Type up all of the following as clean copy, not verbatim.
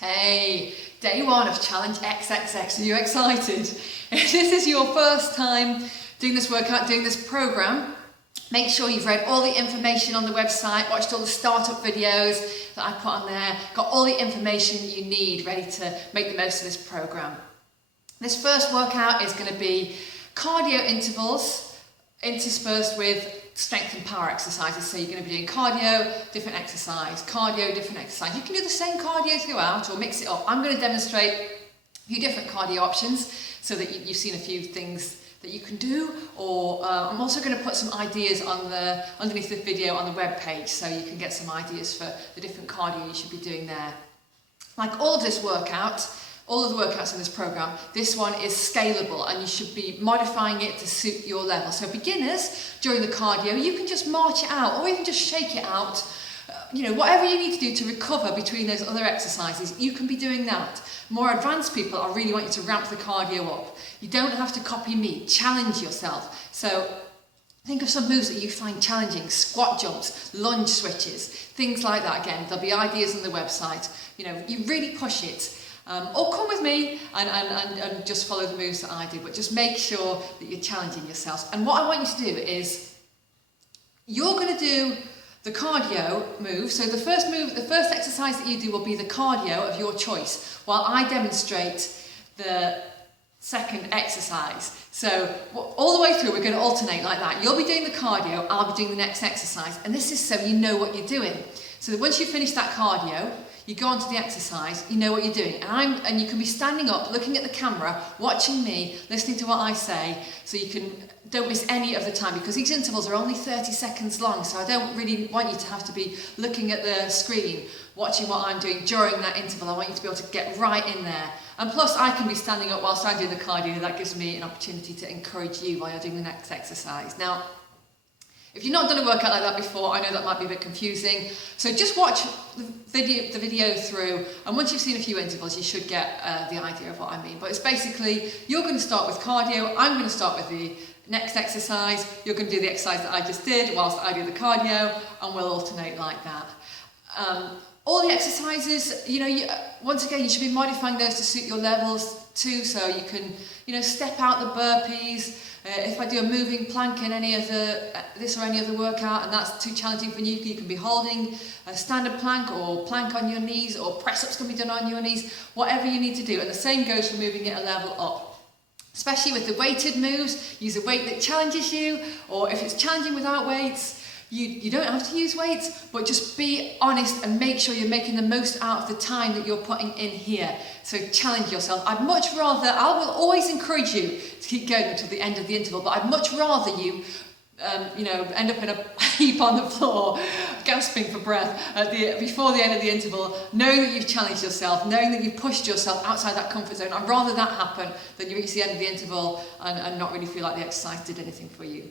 Hey, day one of Challenge XXX. Are you excited? If this is your first time doing this workout, doing this program, make sure you've read all the information on the website, watched all the startup videos that I put on there, got all the information you need ready to make the most of this program. This first workout is going to be cardio intervals interspersed with strength and power exercises. So you're going to be doing cardio, different exercise, cardio, different exercise. You can do the same cardio throughout or mix it up. I'm going to demonstrate a few different cardio options so that you've seen a few things that you can do, or I'm also going to put some ideas on underneath the video on the web page so you can get some ideas for the different cardio you should be doing there. Like all of this workout, all of the workouts in this program, this one is scalable and you should be modifying it to suit your level. So beginners, during the cardio, you can just march it out or even just shake it out. Whatever you need to do to recover between those other exercises, you can be doing that. More advanced people, I really want you to ramp the cardio up. You don't have to copy me, challenge yourself. So think of some moves that you find challenging, squat jumps, lunge switches, things like that. Again, there'll be ideas on the website. You really push it. Or come with me and just follow the moves that I do, but just make sure that you're challenging yourselves. And what I want you to do is, you're going to do the cardio move. So the first exercise that you do will be the cardio of your choice, while I demonstrate the second exercise. So all the way through, we're going to alternate like that. You'll be doing the cardio, I'll be doing the next exercise, and this is so you know what you're doing. So that once you finish that cardio, you go on to the exercise, you know what you're doing. And you can be standing up, looking at the camera, watching me, listening to what I say, so you don't miss any of the time, because these intervals are only 30 seconds long, so I don't really want you to have to be looking at the screen, watching what I'm doing during that interval. I want you to be able to get right in there. And plus, I can be standing up whilst I'm doing the cardio. That gives me an opportunity to encourage you while you're doing the next exercise. Now, if you've not done a workout like that before, I know that might be a bit confusing. So just watch the video through, and once you've seen a few intervals, you should get the idea of what I mean. But it's basically, you're going to start with cardio, I'm going to start with the next exercise, you're going to do the exercise that I just did whilst I do the cardio, and we'll alternate like that. All the exercises, once again, you should be modifying those to suit your levels too, so you can, step out the burpees. If I do a moving plank in this or any other workout and that's too challenging for you, you can be holding a standard plank or plank on your knees, or press-ups can be done on your knees, whatever you need to do. And the same goes for moving it a level up. Especially with the weighted moves, use a weight that challenges you, or if it's challenging without weights, you don't have to use weights, but just be honest and make sure you're making the most out of the time that you're putting in here. So challenge yourself. I will always encourage you to keep going until the end of the interval, but I'd much rather you end up in a heap on the floor, gasping for breath before the end of the interval, knowing that you've challenged yourself, knowing that you've pushed yourself outside that comfort zone. I'd rather that happen than you reach the end of the interval and not really feel like the exercise did anything for you.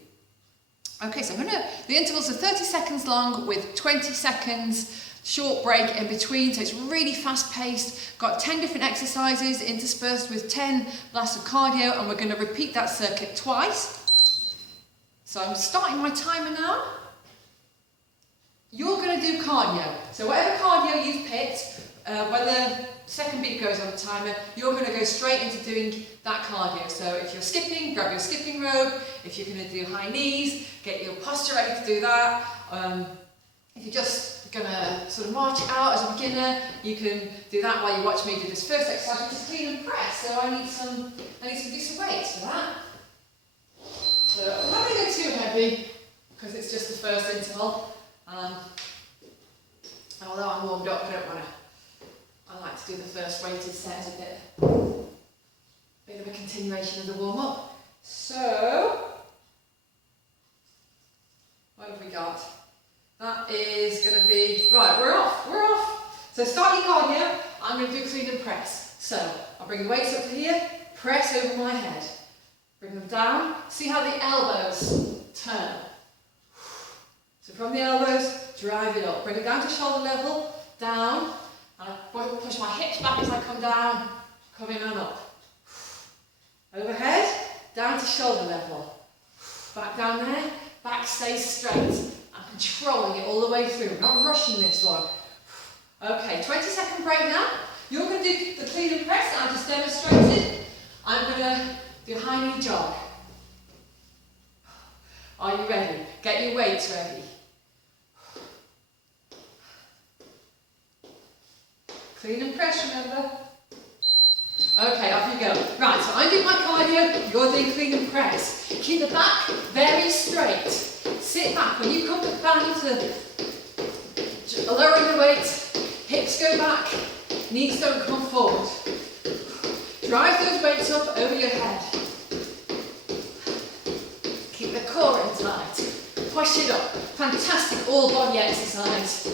Okay, so the intervals are 30 seconds long with 20 seconds short break in between, so it's really fast paced. Got 10 different exercises interspersed with 10 blasts of cardio, and we're going to repeat that circuit twice. So I'm starting my timer now. You're going to do cardio. So whatever cardio you've picked, when the second beat goes on the timer, you're going to go straight into doing that cardio. So if you're skipping, grab your skipping rope. If you're going to do high knees, get your posture ready to do that. If you're just going to sort of march it out as a beginner, you can do that while you watch me do this first exercise, which is clean and press. So I need to do some weights for that. So I'm not going to go too heavy because it's just the first interval. Although I'm warmed up, I like to do the first weighted set as a bit of a continuation of the warm up. So, what have we got? That is going to be, right, we're off. So start your cardio, I'm going to do clean and press. So, I'll bring the weights up to here, press over my head. Bring them down, see how the elbows turn. So from the elbows, drive it up. Bring it down to shoulder level, down, and I push my hips back as I come down, coming on up. Overhead, down to shoulder level. Back down there, back stays straight. I'm controlling it all the way through, not rushing this one. Okay, 20-second break now. You're clean and press that I just demonstrated, I'm going to do a high knee jog. Are you ready? Get your weights ready. Clean and press, remember? Okay, off you go. Right, so I'm doing my cardio, you're doing clean and press. Keep the back very straight. Sit back. When you come down into lowering the weight, hips go back, knees don't come forward. Drive those weights up over your head. Keep the core in tight. Push it up. Fantastic all body exercise.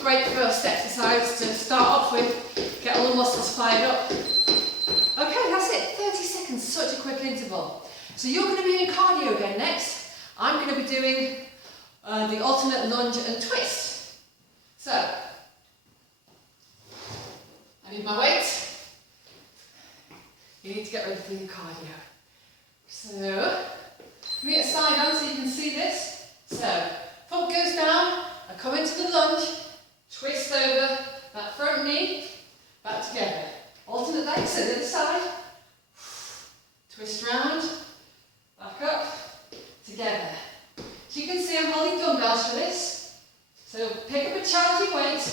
Great first exercise to start off with. Get all the muscles fired up. Okay, that's it. 30 seconds, such a quick interval. So you're going to be doing cardio again next. I'm going to be doing the alternate lunge and twist. So, I need my weight. You need to get ready for your cardio. So, we get side on so you can see this. So, foot goes down, I come into the lunge, twist over that front knee, back together. Alternate legs, so the other side. Twist round, back up, together. So you can see I'm holding dumbbells for this. So pick up a challenging weight,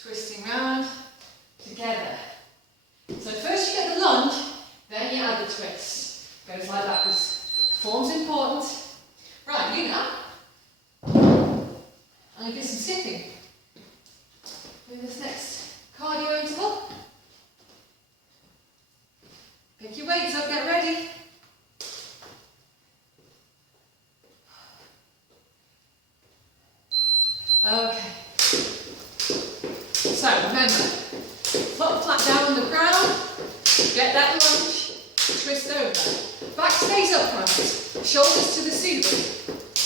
twisting round, together. So first you get the lunge, then you add the twist. Goes like that because form's important. Right, you now. I'm going to do some skipping. Do this next cardio interval. Pick your weights up, get ready. Okay. So remember, foot flat down on the ground, get that lunge, twist over. Back stays upright, shoulders to the ceiling.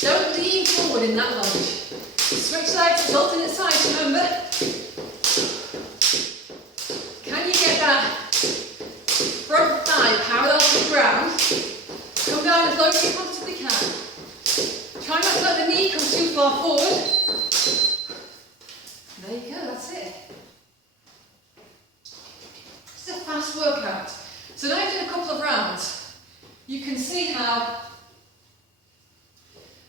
Don't lean forward in that lunge. Switch sides, alternate sides, remember. Can you get that front thigh parallel to the ground? Come down as low as you possibly can. Try not to let the knee come too far forward. There you go, that's it. It's a fast workout. So now I've done a couple of rounds. You can see how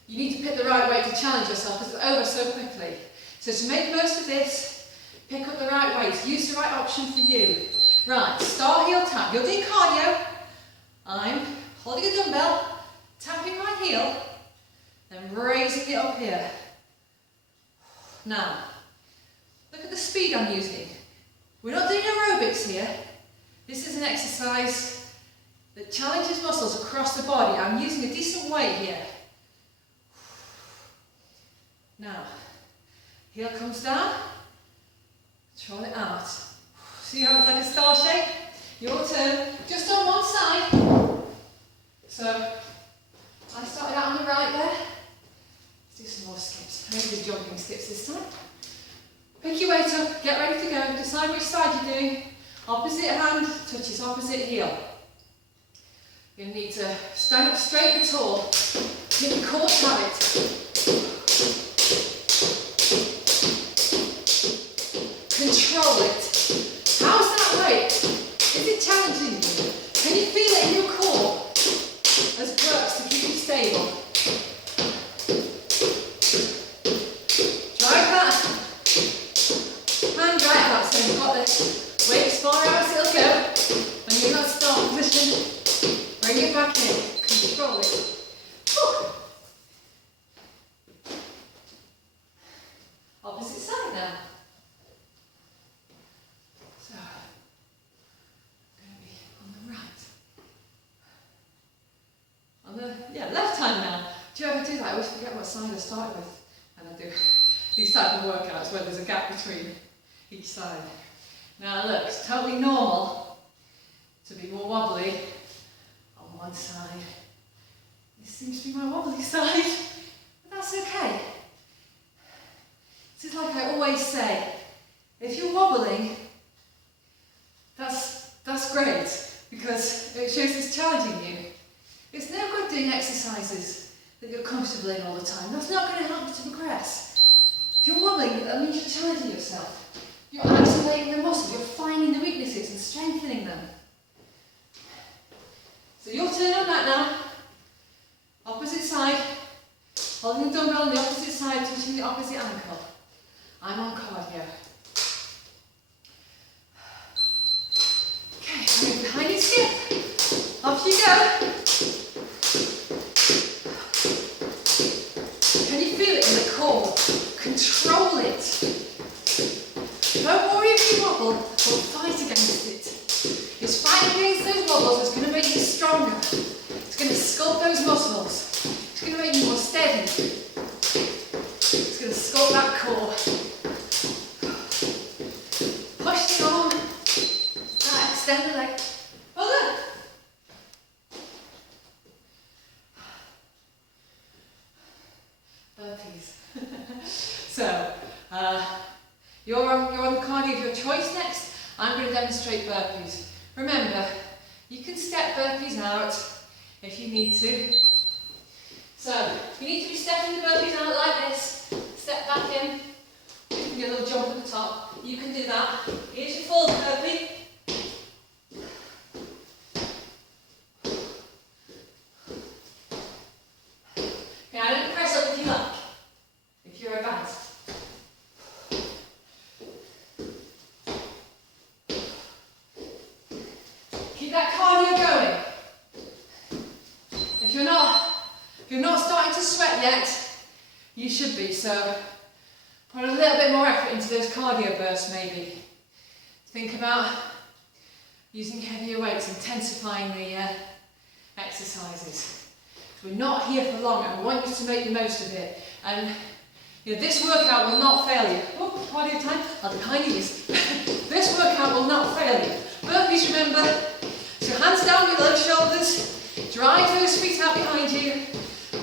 you need to pick the right way to challenge yourself because it's over so quickly. So to make most of this, pick up the right weight. Use the right option for you. Right, start heel tap. You're doing cardio. I'm holding a dumbbell, tapping my heel, and raising it up here. Now, look at the speed I'm using. We're not doing aerobics here. This is an exercise that challenges muscles across the body. I'm using a decent weight here. Now, heel comes down, control it out. See how it's like a star shape? Your turn, just on one side. So, I started out on the right there. Let's do some more skips. Maybe the jumping skips this time. Pick your weight up, get ready to go. Decide which side you're doing. Opposite hand touches opposite heel. You're going to need to stand up straight and tall. Keep your core tight. Control it. How's that weight? Is it challenging you? Can you feel it in your core as it works to keep you stable? Drive that. Hand drive that so you've got the weight as far out as it'll go. When you're in that start position, bring it back in. Control it. Whew. Opposite side now. So, I'm going to be on the right. On the left hand now. Do you ever do that? I always forget what side I start with. And I do these type of workouts where there's a gap between each side. Now look, it's totally normal to be more wobbly on one side. This seems to be my wobbly side, but that's okay. This is like I always say, if you're wobbling, that's great because it shows it's challenging you. It's no good doing exercises that you're comfortable in all the time. That's not going to help you to progress. If you're wobbling, that means you're challenging yourself. You're activating the muscle, you're firing touching the opposite ankle. I'm on cardio. Okay, move behind your skip. Off you go. Can you feel it in the core? Control it. Don't worry if you wobble, but fight against it. It's fighting against those wobbles that's going to make you stronger. It's going to sculpt those muscles. It's going to make you more steady. It's going to sculpt that core. Push the arm. Extend the leg. Well done. Burpees. So, you're on the cardio of your choice next. I'm going to demonstrate burpees. Remember, you can step burpees out if you need to. So, if you need to be stepping the burpees out like this, step back in, you can do a little jump at the top, you can do that. Here's your full burpee. Okay, I don't press up if you like, if you're advanced. Keep that cardio going. If you're not starting to sweat yet, you should be, so put a little bit more effort into those cardio bursts maybe. Think about using heavier weights, intensifying the exercises. We're not here for long and we want you to make the most of it. And this workout will not fail you. Oh, cardio time, I'll be behind you. This workout will not fail you. Burpees, remember, so hands down below shoulders, drive those feet out behind you,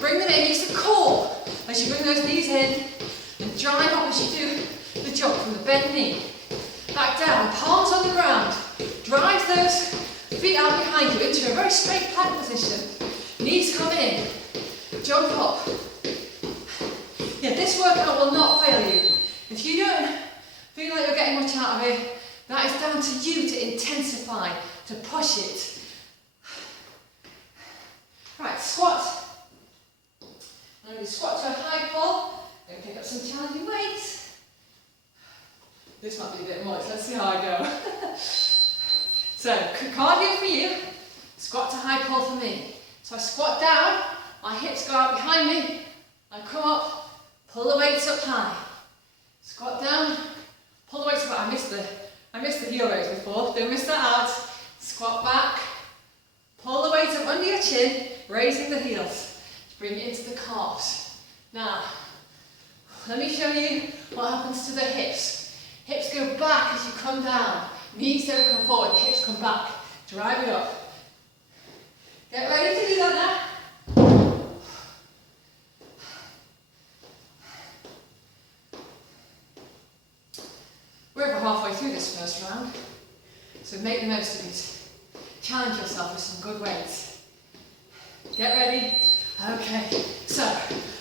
bring them in, use the core as you bring those knees in, and drive up as you do the jump from the bent knee. Back down, palms on the ground, drive those feet out behind you into a very straight plank position. Knees come in, jump up. Yeah, this workout will not fail you. If you don't feel like you're getting much out of it, that is down to you to intensify, to push it. Right, squat. I'm going to squat to a high pull. I'm going to pick up some challenging weights. This might be a bit much, let's see how I go. So, cardio for you, squat to high pull for me. So I squat down, my hips go out behind me, I come up, pull the weights up high. Squat down, pull the weights up. I missed the heel raise before, don't miss that out. Squat back, pull the weights up under your chin, raising the heels. Bring it into the calves. Now, let me show you what happens to the hips. Hips go back as you come down. Knees don't come forward, hips come back. Drive it up. Get ready to do that now. We're over halfway through this first round, so make the most of it. Challenge yourself with some good weights. Get ready. Okay, so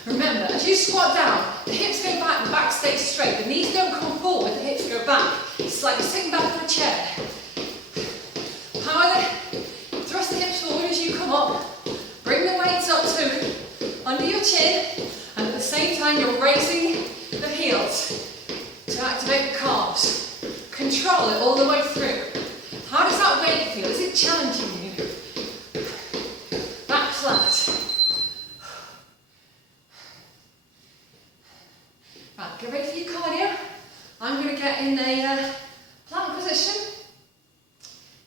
remember, as you squat down, the hips go back, the back stays straight. The knees don't come forward, the hips go back. It's like you're sitting back on a chair. Thrust the hips forward as you come up. Bring the weights up to under your chin, and at the same time you're raising the heels to activate the calves. Control it all the way through. How does that weight feel? Is it challenging you? Back flat. Right, get ready for your cardio. I'm going to get in a plank position.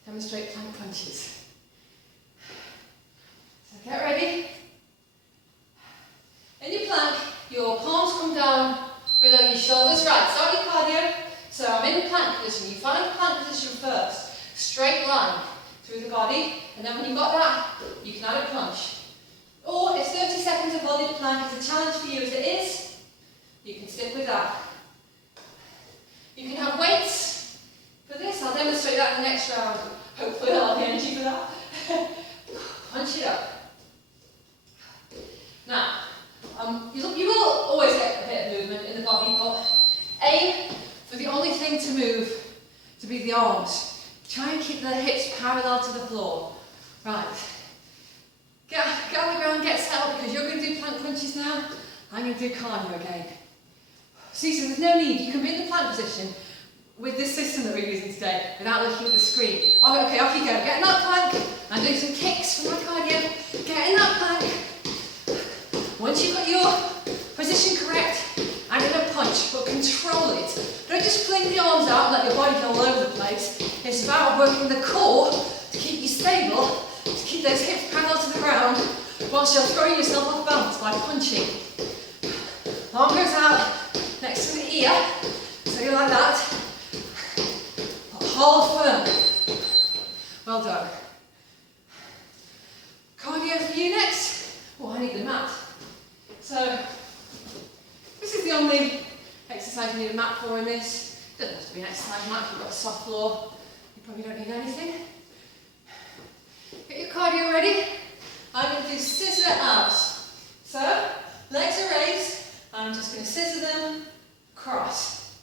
Demonstrate plank punches. So get ready. In your plank, your palms come down below your shoulders. Right, start your cardio. So I'm in the plank position. You find the plank position first. Straight line through the body. And then when you've got that, you can add a punch. Or if 30 seconds of holding plank is a challenge for you as it is, you can stick with that. You can have weights for this. I'll demonstrate that in the next round. Hopefully I'll have the energy for that. Punch it up. Now, you will always get a bit of movement in the body, but aim for the only thing to move to be the arms. Try and keep the hips parallel to the floor. Right. Get on the ground, get set up, because you're going to do plank punches now. I'm going to do cardio again. See, so there's no need, you can be in the plank position with this system that we're using today without looking at the screen. Okay, off you go. Get in that plank. I'm doing some kicks for my cardio. Get in that plank. Once you've got your position correct, add in a punch, but control it. Don't just fling the arms out and let your body go all over the place. It's about working the core to keep you stable, to keep those hips parallel to the ground, whilst you're throwing yourself off balance by punching. Arm goes out next to the ear, so you're like that. Hold firm. Well done. Cardio for you next. Oh, I need the mat. So, this is the only exercise you need a mat for in this. It doesn't have to be an exercise mat if you've got a soft floor. You probably don't need anything. Get your cardio ready. I'm going to do scissor abs. So, legs are raised. I'm just going to scissor them across,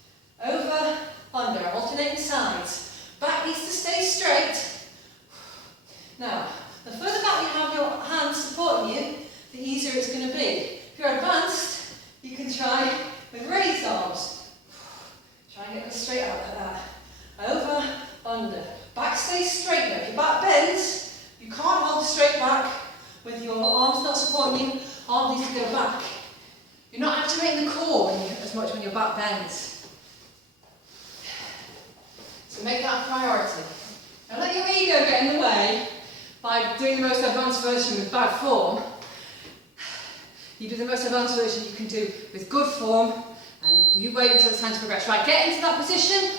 over, under, alternating sides. Back needs to stay straight. Now, the further back you have your hands supporting you, the easier it's going to be. If you're advanced, you can try with raised arms. Try and get them straight out like that. Over, under. Back stays straight though. If your back bends, you can't hold straight back with your arms not supporting you. Arms need to go back. You're not activating the core as much when your back bends. So make that a priority. Don't let your ego get in the way by doing the most advanced version with bad form. You do the most advanced version you can do with good form, and you wait until it's time to progress. Right, get into that position.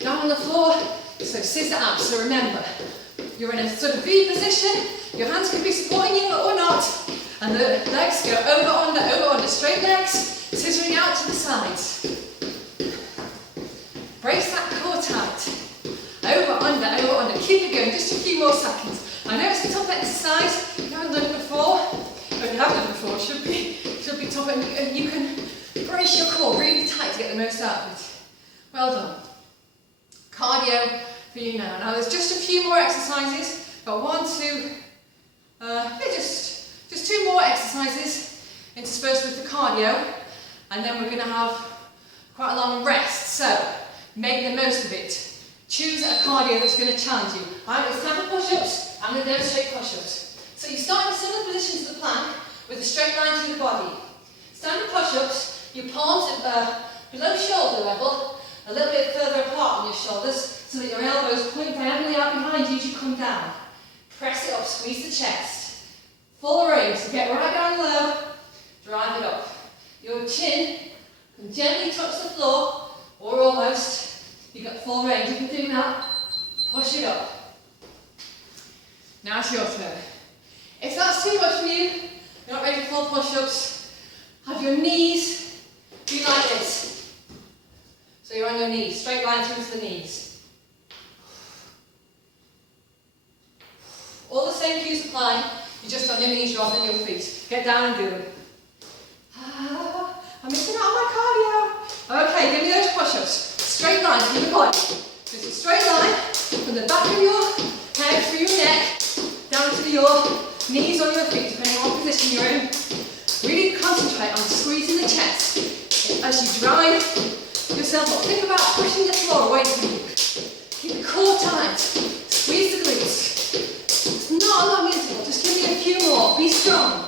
Down on the floor. So scissor abs. So remember, you're in a sort of V position. Your hands can be supporting you or not. And the legs go over, under, straight legs, scissoring out to the sides. Brace that core tight. Over, under. Keep it going, just a few more seconds. I know it's a tough exercise, you haven't done it before. Or if you have done it before, it should be tough, and you can brace your core really tight to get the most out of it. Well done. Cardio for you now. Now there's just a few more exercises. Got 1, 2, just 2 more exercises interspersed with the cardio, and then we're going to have quite a long rest. So make the most of it. Choose a cardio that's going to challenge you. It's time for push-ups. I'm going to demonstrate push-ups. So you start in a similar position to the plank with a straight line through the body. Standard push-ups, your palms are below shoulder level, a little bit further apart on your shoulders, so that your elbows point diagonally out behind you as you come down. Press it up, squeeze the chest. Full range, so get right down low, drive it up. Your chin can gently touch the floor, or almost. You've got full range. If you're doing that, push it up. Now it's your turn. If that's too much for you, you're not ready for full push-ups, have your knees be like this. So you're on your knees, straight line through to the knees. All the same cues apply, you're just on your knees rather than your feet. Get down and do them. I'm missing out on my cardio. Okay, give me those push-ups. Straight line through the body. So it's a straight line from the back of your head through your neck down to your knees or your feet, depending on what position you're in. Really concentrate on squeezing the chest as you drive yourself up. Think about pushing the floor away from you. Keep the core tight. Squeeze the glutes. It's not a long interval. Just give me a few more. Be strong.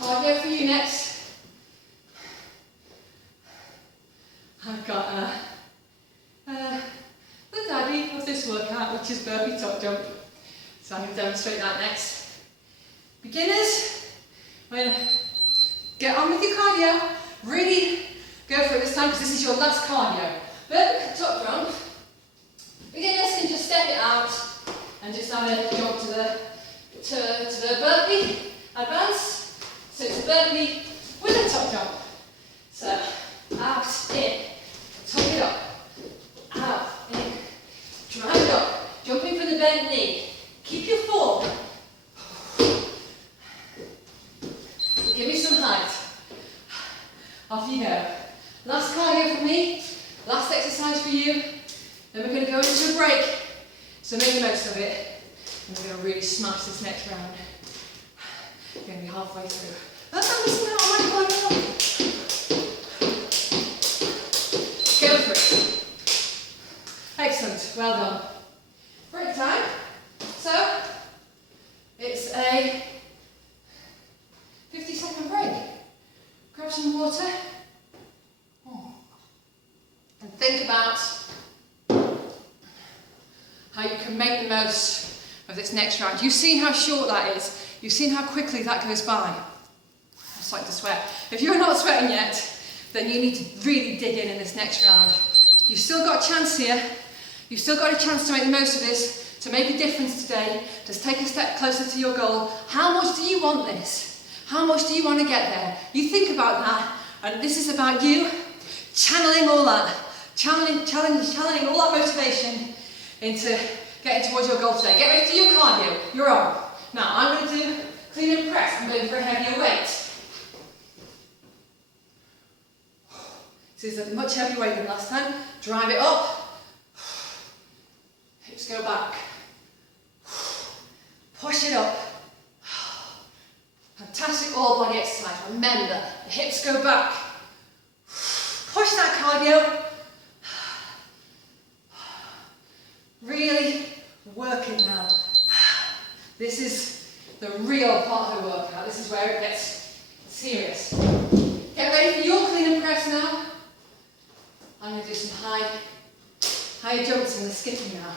Cardio for you next. I've got the daddy of this workout, which is burpee tuck jump. So I'm going to demonstrate that next. Beginners, get on with your cardio. Really go for it this time because this is your last cardio. Burpee tuck jump. Beginners can just step it out and just have a jump to the burpee. Advanced, so it's a burpee with a tuck jump. So out, in. Tuck it up, out, in, drive it up, jumping for the bent knee. Keep your form. Give me some height. Off you go. Last cardio for me, last exercise for you. Then we're going to go into a break. So make the most of it. And we're going to really smash this next round. We're going to be halfway through. That's not missing out on my cardio. Go for it. Excellent, well done. Break time. So, it's a 50-second break. Grab some water. And think about how you can make the most of this next round. You've seen how short that is. You've seen how quickly that goes by. I just like to sweat. If you're not sweating yet, then you need to really dig in this next round. You've still got a chance here. You've still got a chance to make the most of this, to make a difference today. Just take a step closer to your goal. How much do you want this? How much do you want to get there? You think about that, and this is about you channeling all that. Channeling all that motivation into getting towards your goal today. Get ready to do your cardio. You're on. Now I'm going to do clean and press. I'm going for a heavier weight. This is a much heavier weight than last time. Drive it up. Hips go back. Push it up. Fantastic all body exercise. Remember, the hips go back. Push that cardio. Really work it now. This is the real part of the workout. This is where it gets serious. Get ready for your clean and press now. I'm going to do some high jumps and the skipping now.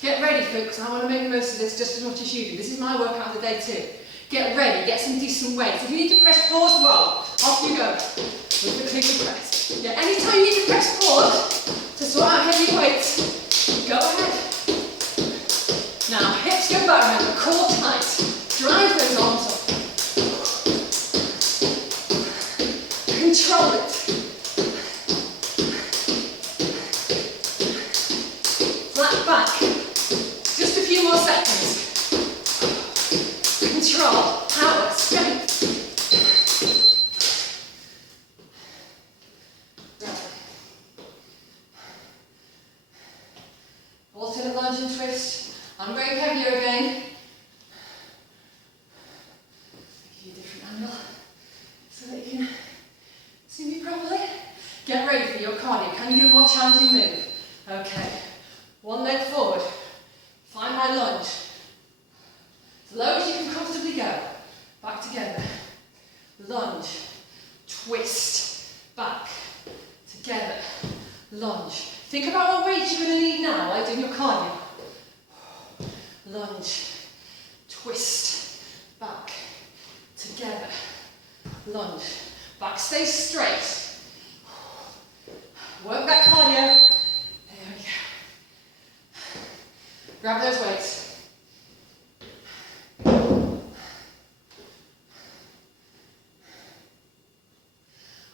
Get ready for it because I want to make the most of this just as much as you do. This is my workout of the day too. Get ready, get some decent weights. If you need to press pause, well, off you go with the clean and press. Yeah, anytime you need to press pause to sort out heavy weights, go ahead. Now, hips go back, remember, core tight. Drive those arms up. Control it. Flat back. Just a few more seconds. Control, power, strength. Alternate lunge and twist. I'm going heavier again. Give you a different angle so that you can see me properly. Get ready for your cardio. Can you do a more challenging move? Okay. One leg forward. Find my lunge. As low as you can comfortably go. Back together. Lunge. Twist. Back. Together. Lunge. Think about what weight you're going to need now while doing your cardio. Lunge, twist, back, together, lunge, back stays straight. Work that cardio. There we go. Grab those weights.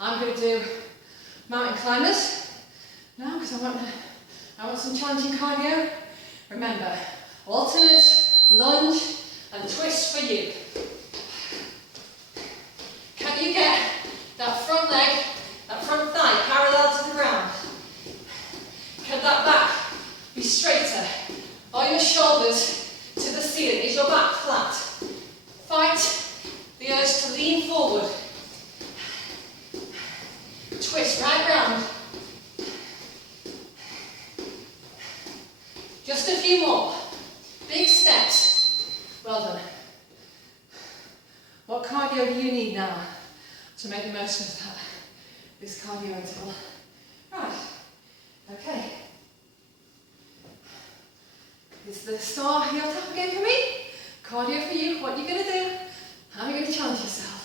I'm going to do mountain climbers now because I want some challenging cardio. Remember, alternate lunge and twist for you. Can you get that front leg, that front thigh parallel to the ground? Can that back be straighter? Are your shoulders to the ceiling? Is your back flat? Fight the urge to lean forward. Twist right round. Just a few more. Big steps. Well done. What cardio do you need now to make the most of that? This cardio interval. Right. Okay. Is the star heel tap again for me? Cardio for you. What are you going to do? How are you going to challenge yourself?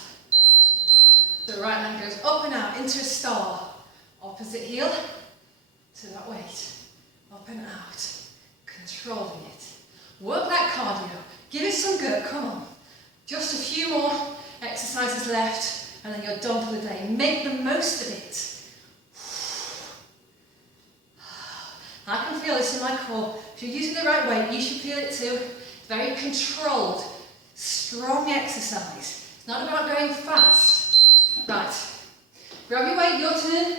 The right hand goes up and out into a star. Opposite heel to that weight. Up and out. Controlling it. Work that cardio. Give it some go. Come on. Just a few more exercises left and then you're done for the day. Make the most of it. I can feel this in my core. If you're using the right weight, you should feel it too. It's very controlled, strong exercise. It's not about going fast. Right. Grab your weight, your turn.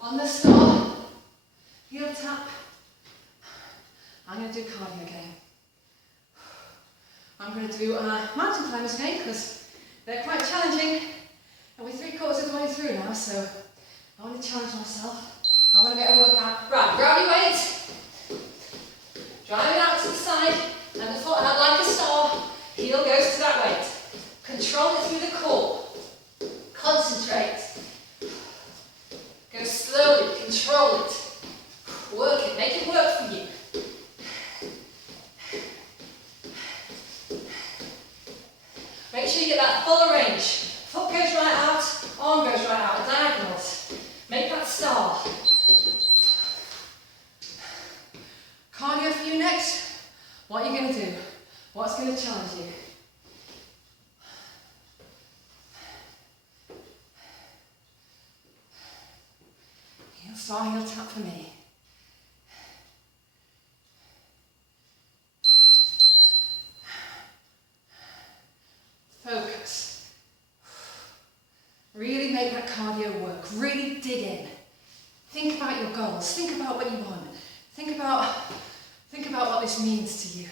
On the star. Heel tap. I'm going to do cardio again. I'm going to do mountain climbers again because They're quite challenging, and we're 3/4 of the way through now, so I want to challenge myself. I want to get a workout. Right, grab your weight, drive it out to the side, and the foot out like a star. Heel goes to that weight. Control it through the core. Concentrate. Go slowly, control it. Work it, make it work for you. Make sure you get that full range. Foot goes right out, arm goes right out, diagonals. Make that star. Cardio for you next. What are you going to do? What's going to challenge you? Heel star, heel tap for me. Focus. Really make that cardio work. Really dig in. Think about your goals. Think about what you want. Think about what this means to you.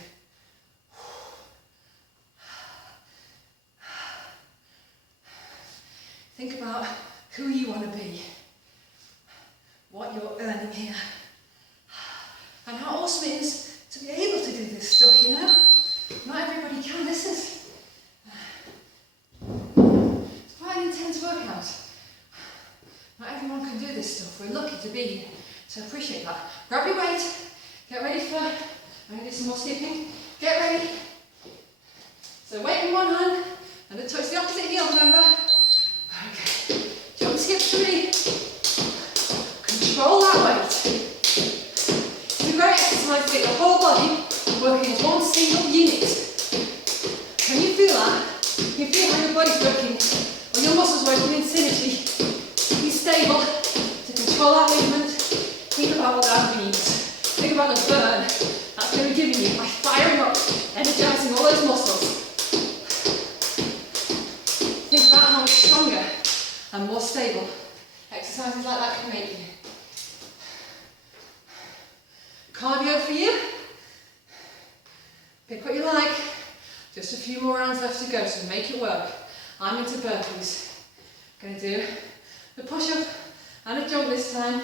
Think about who you want to be. What you're earning here. And how awesome it is to be able to do this stuff, you know? Not everybody can. This is it's quite an intense workout. Not everyone can do this stuff. We're lucky to be here, so appreciate that. Grab your weight. Get ready for, I'm going to do some more skipping. Get ready. So weight in one hand, and then touch the opposite heel, remember? Okay. Jump skip for me. Control that weight. It's a great exercise to get your whole body working as one single unit. Can you feel that? Can you feel how your body's working, or your muscles working in synergy? Be stable to control that movement. Think about what that means. Think about the burn that's going to be giving you by firing up, energizing all those muscles. Think about how much stronger and more stable exercises like that can make you. Cardio for you. Pick what you like. Just a few more rounds left to go, so make it work. I'm into burpees. Going to do the push-up and a jump this time.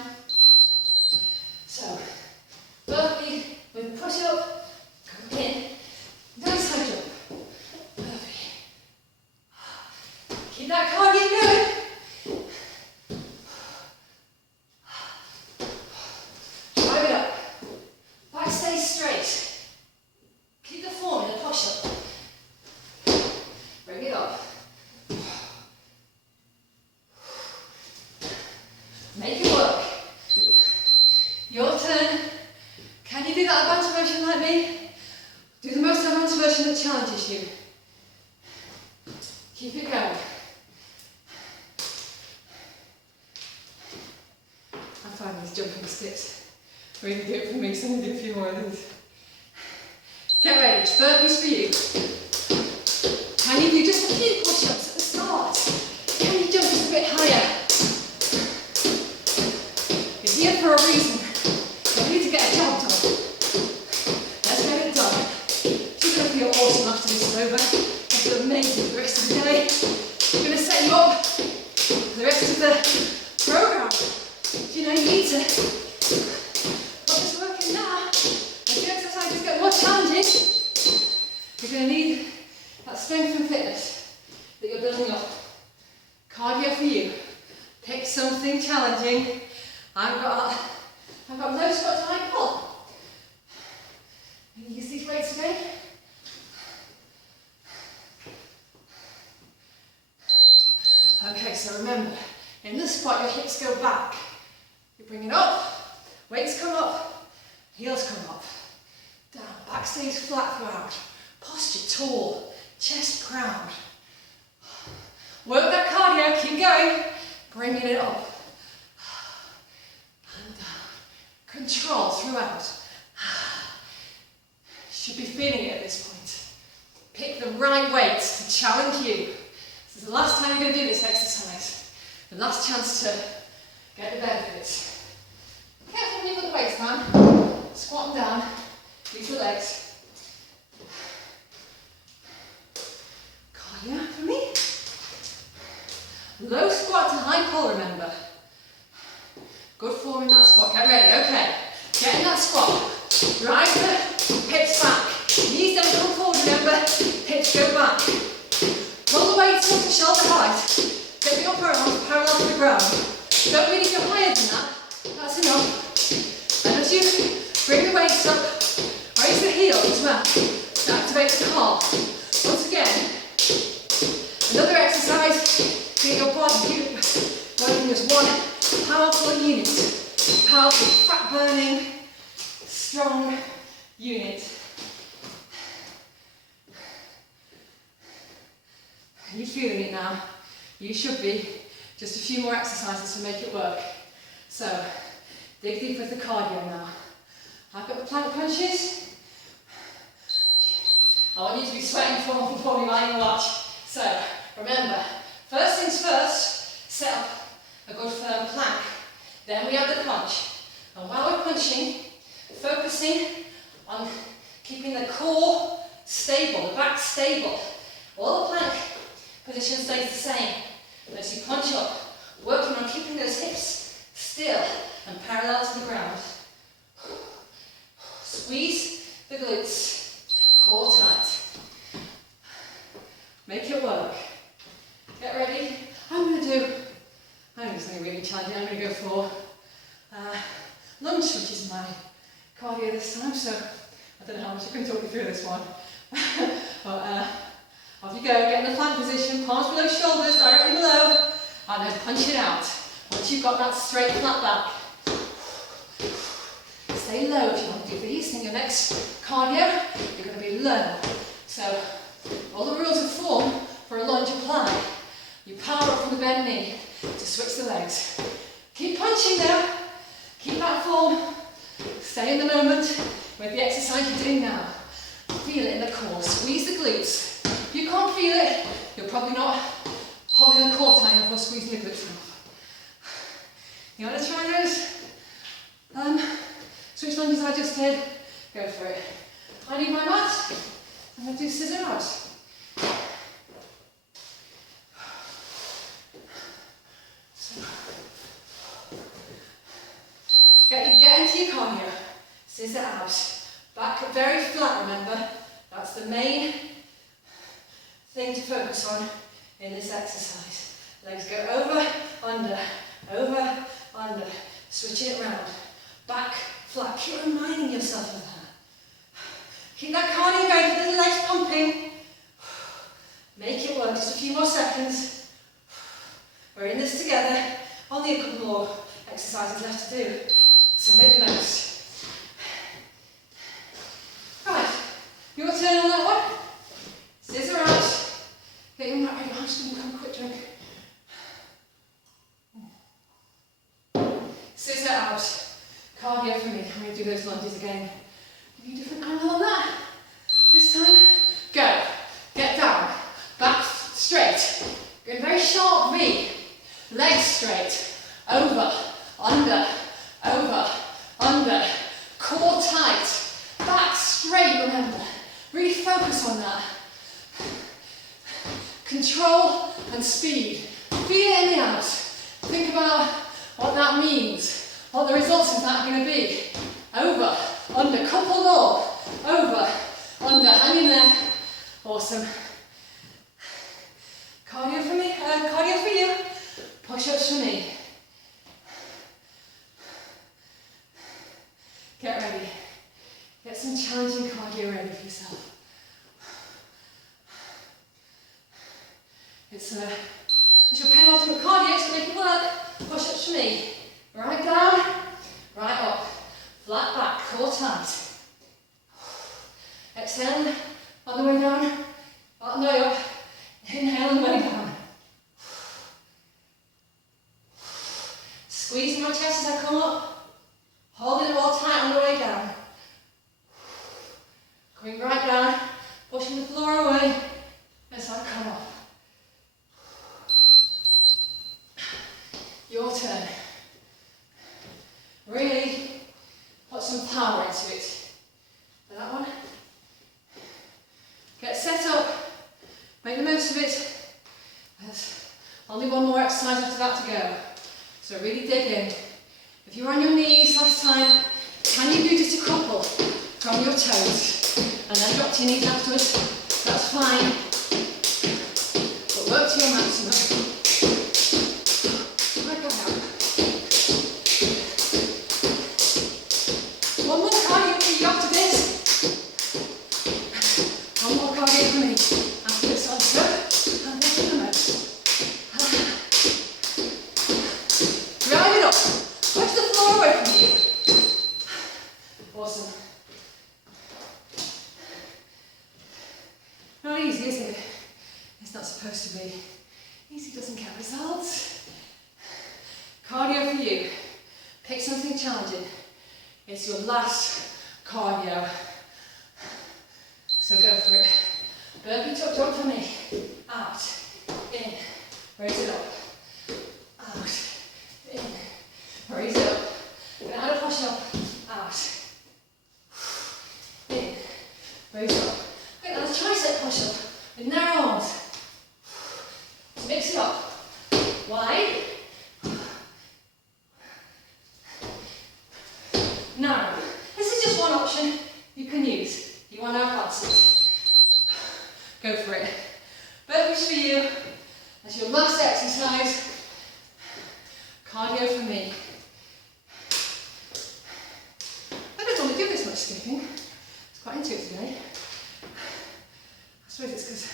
So, burpee with the push-up, come in, nice high jump. Burpee. Keep that cardio going. Drive it up. Back stays straight. Keep the form in the push-up. Bring it up. Make it work. Your turn. Can you do that advanced version like me? Do the most advanced version that challenges you. Keep it going. I find these jumping skips really do it for me, so I'm going to do a few more of these. Get ready, burpees for you. Can you do just a few push-ups at the start? Can you jump just a bit higher? You're here for a reason. You need to get a job done. Let's get it done. You're going to feel awesome after this is over. I feel amazing for the rest of the day. I'm going to set you up for the rest of the program. You know, you need to put this work in now. As the exercises get more challenging, you're going to need that strength and fitness that you're building up. Cardio for you. Pick something challenging. I've got low squat to high pull. Use these weights again. Okay, so remember, in the squat your hips go back. You bring it up, weights come up, heels come up. Down, back stays flat throughout. Posture tall, chest proud. Work that cardio, keep going. Bringing it up. And down. Control throughout. Should be feeling it at this point. Pick the right weights to challenge you. This is the last time you're going to do this exercise. The last chance to get the benefits. Careful when you put the weights down. Squat them down. Use your legs. Cardio for me. Low squat to high pull, remember. Good form in that squat. Get ready, okay. Get in that squat. Rise the hips back. Knees don't come forward, remember. Hips go back. Pull the weights up to shoulder height. Get the upper arms parallel to the ground. Don't really go higher than that. That's enough. And as you bring the weights up, raise the heels as well to activate the core. Once again, another exercise. Keep your body working as one powerful unit. Powerful, fat burning, strong unit. Are you feeling it now? You should be. Just a few more exercises to make it work. So, dig deep with the cardio now. I've got the plank punches. I want you to be sweating before we lie and watch. So, remember, first things first, set up a good firm plank. Then we have the punch. And while we're punching, focusing on keeping the core stable, the back stable. While the plank position stays the same. As you punch up, working on keeping those hips still and parallel to the ground. Squeeze the glutes, core tight. Make it work. Get ready. I think it's something really challenging. I'm going to go for lunge, which is my cardio this time, so I don't know how much I can talk you through this one. But off you go, get in the plank position, palms below shoulders, directly below, and then punch it out. Once you've got that straight flat back, stay low if you want to do these. In your next cardio, you're going to be low. So, all the rules of form for a lunge apply. You power up from the bent knee to switch the legs. Keep punching now. Keep that form. Stay in the moment with the exercise you're doing now. Feel it in the core. Squeeze the glutes. If you can't feel it, you're probably not holding the core tight enough or squeezing the glutes enough. You want to try those switch lunges I just did? Go for it. I need my mat. I'm going to do scissor abs. Get into your cardio. Scissor abs. Back very flat, remember. That's the main thing to focus on in this exercise. Legs go over, under, switching it round. Back flat. Keep reminding yourself of that. Keep that cardio going, keep the legs pumping. Make it work, just a few more seconds. We're in this together. Only a couple more exercises left to do. So make the most. Right, your turn on that one. Scissor out. Get your mat ready. I'm just going to have a quick drink. Scissor out. Cardio for me. I'm going to do those lunges again. Give you a different angle on that. This time, go. Get down. Back straight. Going very sharp V. Legs straight. Over. Under. Core tight. Back straight, remember. Really focus on that. Control and speed. Feel it in the abs. Think about what that means. What the results of that are going to be. Over, under, couple more. Over, under, hang in there. Awesome. Cardio for me, cardio for you. Push-ups for me. Get ready. Get some challenging cardio ready for yourself. It's your penultimate cardio, so make it work. Push-ups for me. Right down, right up. Flat back, core tight. Exhale on the way down, on the way up. Inhale on the way down. Squeezing my chest as I come up. Holding it all tight on the way down. Coming right down, pushing the floor away as I come up. Your turn. Really put some power into it. For that one. Get set up. Make the most of it. There's only one more exercise. So really dig in. If you were on your knees last time, can you do just a couple from your toes and then drop to your knees afterwards? That's fine. But work to your maximum. Work it out. One more cardio for you after this. One more cardio for me. After this also. And this for the most. Drive it up. Push the floor away from you. Awesome. Not easy, is it? It's not supposed to be. Easy doesn't get results. Cardio for you. Pick something challenging. It's your last cardio. So go for it. Burpee tuck jump for me. Out. In. Raise it up. Out. In. Raise it up. Gonna add a push up. Out. In. Raise it up. Great, now let's tricep push up. With narrow arms. Mix it up. Wide. Narrow. This is just one option you can use. You want to advance it. Go for it. Burpees for you. That's your last exercise. Cardio for me. I don't want to do this much skipping. It's quite into it today. I suppose it's because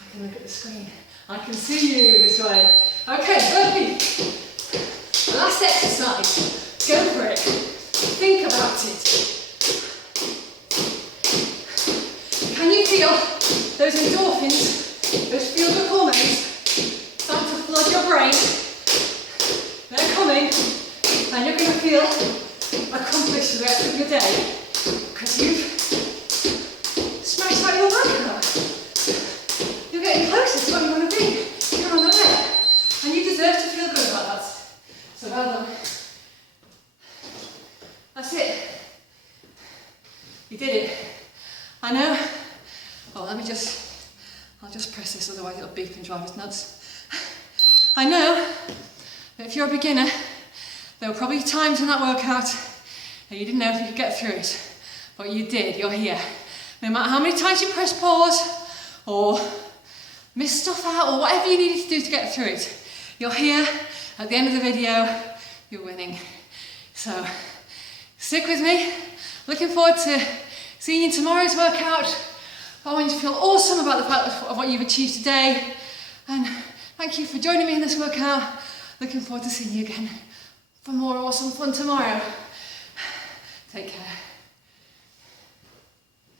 I can look at the screen. I can see you this way. Okay, burpee. Last exercise. Go for it. Think about it. Can you feel those endorphins, those feel-good hormones starting to flood your brain? They're coming, and you're going to feel accomplished the rest of your day because you've smashed out your workout. You're getting closer to what you want to be. You're on the way, and you deserve to feel good about that. So well done. That's it. You did it. I know. Oh, I'll just press this, otherwise it'll beep and drive us nuts. I know that if you're a beginner, there were probably times in that workout that you didn't know if you could get through it. But you did, you're here. No matter how many times you press pause, or miss stuff out, or whatever you needed to do to get through it, you're here. At the end of the video, you're winning. So, stick with me. Looking forward to seeing you in tomorrow's workout. I want you to feel awesome about the fact of what you've achieved today. And thank you for joining me in this workout. Looking forward to seeing you again for more awesome fun tomorrow. Take care.